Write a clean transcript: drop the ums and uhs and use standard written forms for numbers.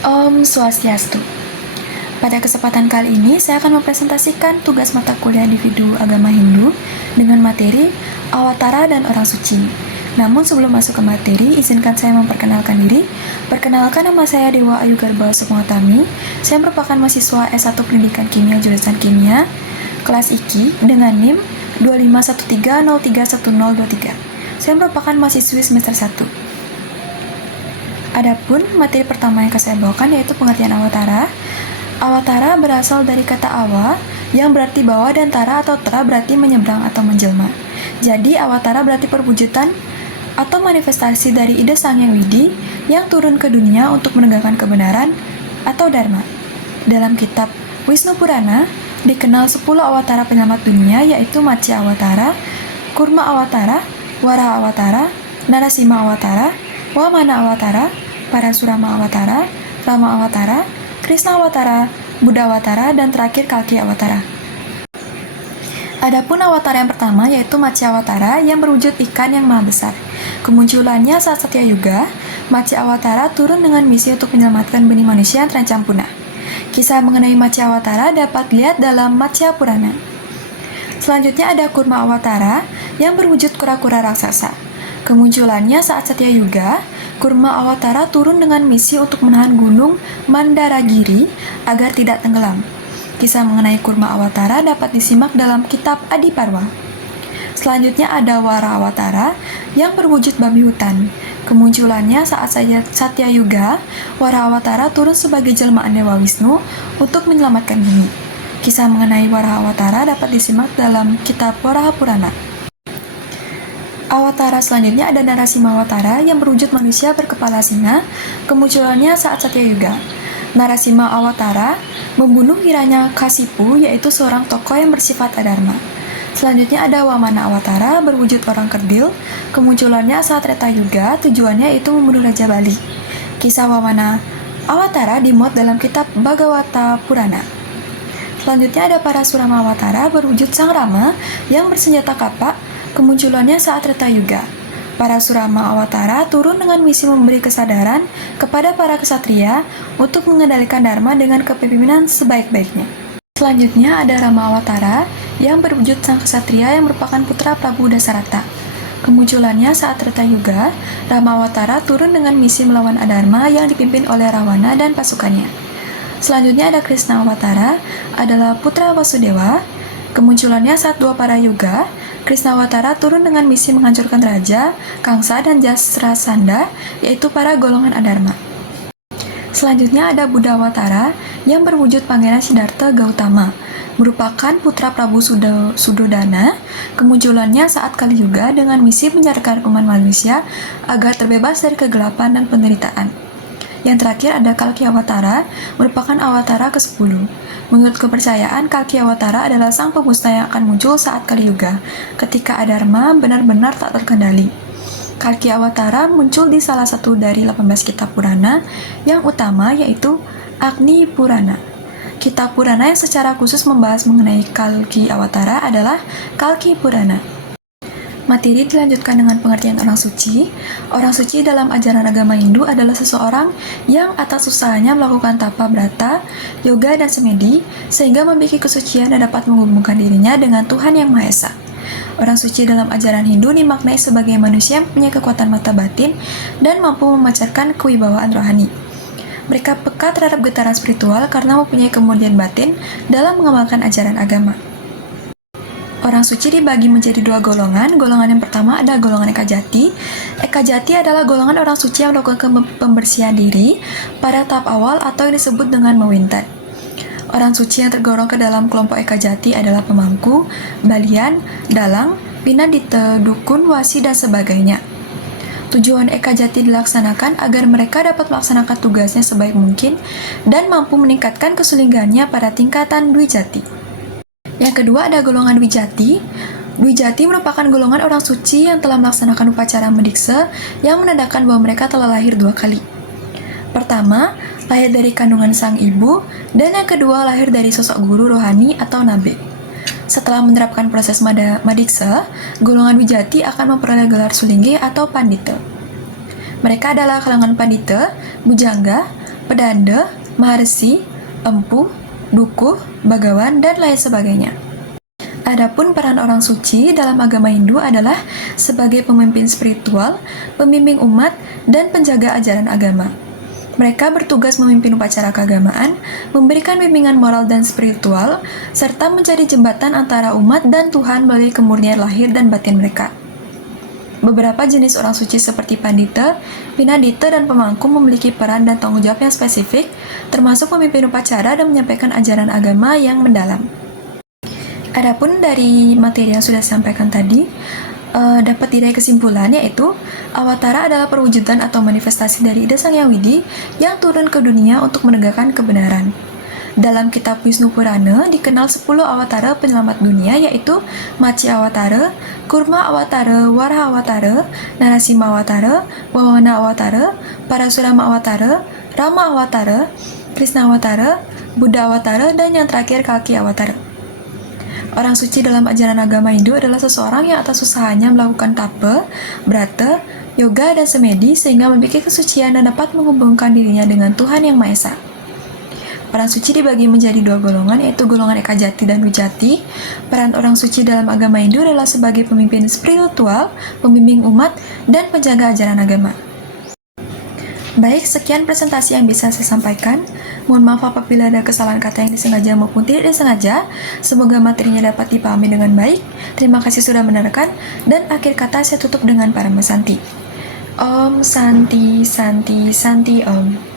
Om Swastiastu. Pada kesempatan kali ini, saya akan mempresentasikan tugas mata kuliah individu agama Hindu dengan materi Awatara dan Orang Suci. Namun sebelum masuk ke materi, izinkan saya memperkenalkan diri. Perkenalkan, nama saya Dewa Ayu Garbal Sukmatami. Saya merupakan mahasiswa S1 Pendidikan Kimia jurusan Kimia, kelas IKI dengan NIM 2513031023. Saya merupakan mahasiswi semester 1. Adapun materi pertama yang akan saya bawakan yaitu pengertian Awatara. Awatara berasal dari kata awa yang berarti bawah dan tara atau tera berarti menyeberang atau menjelma. Jadi Awatara berarti perwujudan atau manifestasi dari ide Sang Hyang Widi yang turun ke dunia untuk menegakkan kebenaran atau dharma. Dalam kitab Wisnu Purana dikenal 10 awatara penyelamat dunia yaitu Matsya Awatara, Kurma Awatara, Waraha Awatara, Narasima Awatara, Wamana Awatara, Parasurama Awatara, Rama Awatara, Krishna Awatara, Buddha Awatara, dan terakhir Kalki Awatara. Adapun awatara yang pertama yaitu Matsya Awatara yang berwujud ikan yang maha besar. Kemunculannya saat Satya Yuga, Matsya Awatara turun dengan misi untuk menyelamatkan benih manusia yang terancam punah. Kisah mengenai Matsya Awatara dapat dilihat dalam Matsya Purana. Selanjutnya ada Kurma Awatara yang berwujud kura-kura raksasa. Kemunculannya saat Satya Yuga, Kurma Awatara turun dengan misi untuk menahan gunung Mandaragiri agar tidak tenggelam. Kisah mengenai Kurma Awatara dapat disimak dalam kitab Adiparwa. Selanjutnya ada Wara Awatara yang berwujud babi hutan. Kemunculannya saat Satya Yuga, Wara Awatara turun sebagai jelmaan Dewa Wisnu untuk menyelamatkan bumi. Kisah mengenai Wara Awatara dapat disimak dalam kitab Waraha Purana. Awatara selanjutnya ada Narasima Awatara yang berwujud manusia berkepala singa. Kemunculannya saat Satya Yuga. Narasima Awatara membunuh Hiranyakasipu yaitu seorang tokoh yang bersifat adharma. Selanjutnya ada Wamana Awatara berwujud orang kerdil. Kemunculannya saat Treta Yuga, tujuannya itu membunuh Raja Bali. Kisah Wamana Awatara dimuat dalam kitab Bhagavata Purana. Selanjutnya ada Parasurama Awatara berwujud sang Rama yang bersenjata kapak. Kemunculannya saat Treta Yuga. Parasurama Awatara turun dengan misi memberi kesadaran kepada para kesatria untuk mengendalikan dharma dengan kepemimpinan sebaik-baiknya. Selanjutnya ada Rama Awatara yang berwujud sang kesatria yang merupakan putra Prabu Dasarata. Kemunculannya saat Treta Yuga, Rama Awatara turun dengan misi melawan adharma yang dipimpin oleh Rawana dan pasukannya. Selanjutnya ada Krishna Awatara adalah putra Wasudewa. Kemunculannya saat Dwapara Yuga, Krishna Awatara turun dengan misi menghancurkan Raja, Kangsa, dan Jasrasanda, yaitu para golongan adharma. Selanjutnya ada Buddha Awatara yang berwujud Pangeran Siddhartha Gautama, merupakan putra Prabu Sudodana. Kemunculannya saat Kali Yuga dengan misi menyadarkan umat manusia agar terbebas dari kegelapan dan penderitaan. Yang terakhir ada Kalki Awatara, merupakan awatara ke-10. Menurut kepercayaan, Kalki Awatara adalah sang pemusnah yang akan muncul saat Kali Yuga, ketika adharma benar-benar tak terkendali. Kalki Awatara muncul di salah satu dari 18 kitab Purana yang utama yaitu Agni Purana. Kitab Purana yang secara khusus membahas mengenai Kalki Awatara adalah Kalki Purana. Materi dilanjutkan dengan pengertian orang suci. Orang suci dalam ajaran agama Hindu adalah seseorang yang atas usahanya melakukan tapa brata, yoga, dan semedi, sehingga memiliki kesucian dan dapat menghubungkan dirinya dengan Tuhan Yang Maha Esa. Orang suci dalam ajaran Hindu dimaknai sebagai manusia yang punya kekuatan mata batin dan mampu memancarkan kewibawaan rohani. Mereka peka terhadap getaran spiritual karena mempunyai kemudian batin dalam mengamalkan ajaran agama. Orang suci dibagi menjadi 2 golongan. Golongan yang pertama ada golongan Eka Jati. Eka Jati adalah golongan orang suci yang melakukan pembersihan diri pada tahap awal atau yang disebut dengan mewintat. Orang suci yang tergolong ke dalam kelompok Eka Jati adalah pemangku, balian, dalang, pinadite, dukun, wasi, dan sebagainya. Tujuan Eka Jati dilaksanakan agar mereka dapat melaksanakan tugasnya sebaik mungkin dan mampu meningkatkan kesulinggannya pada tingkatan Dwi Jati. Yang kedua ada golongan Wijati. Wijati merupakan golongan orang suci yang telah melaksanakan upacara mendiksa yang menandakan bahwa mereka telah lahir 2 kali. Pertama, lahir dari kandungan sang ibu, dan yang kedua lahir dari sosok guru rohani atau nabi. Setelah menerapkan proses madiksa, golongan Wijati akan memperoleh gelar Sulinggi atau Pandita. Mereka adalah kalangan Pandita, Bujangga, pedanda, maharsi, empu, dukuh, bagawan, dan lain sebagainya. Adapun peran orang suci dalam agama Hindu adalah sebagai pemimpin spiritual, pembimbing umat, dan penjaga ajaran agama. Mereka bertugas memimpin upacara keagamaan, memberikan bimbingan moral dan spiritual, serta menjadi jembatan antara umat dan Tuhan melalui kemurnian lahir dan batin mereka. Beberapa jenis orang suci seperti pandita, pinadita, dan pemangku memiliki peran dan tanggung jawab yang spesifik, termasuk memimpin upacara dan menyampaikan ajaran agama yang mendalam. Adapun dari materi yang sudah disampaikan tadi, dapat diraih kesimpulan yaitu Awatara adalah perwujudan atau manifestasi dari Ida Sang Hyang Widi yang turun ke dunia untuk menegakkan kebenaran. Dalam kitab Wisnu Purana dikenal 10 awatara penyelamat dunia yaitu Maci Awatara, Kurma Awatara, Waraha Awatara, Narasima Awatara, Wamana Awatara, Parasurama Awatara, Rama Awatara, Krishna Awatara, Buddha Awatara, dan yang terakhir Kalki Awatara. Orang suci dalam ajaran agama Hindu adalah seseorang yang atas usahanya melakukan tapa, brata, yoga, dan semedi sehingga memiliki kesucian dan dapat menghubungkan dirinya dengan Tuhan Yang Maha Esa. Peran suci dibagi menjadi 2 golongan, yaitu golongan Ekajati dan Wijati. Peran orang suci dalam agama Hindu adalah sebagai pemimpin spiritual, pembimbing umat, dan penjaga ajaran agama. Baik, sekian presentasi yang bisa saya sampaikan. Mohon maaf apabila ada kesalahan kata yang disengaja maupun tidak disengaja. Semoga materinya dapat dipahami dengan baik. Terima kasih sudah mendengarkan. Dan akhir kata saya tutup dengan Paramasanti. Om Santi Santi Santi Om.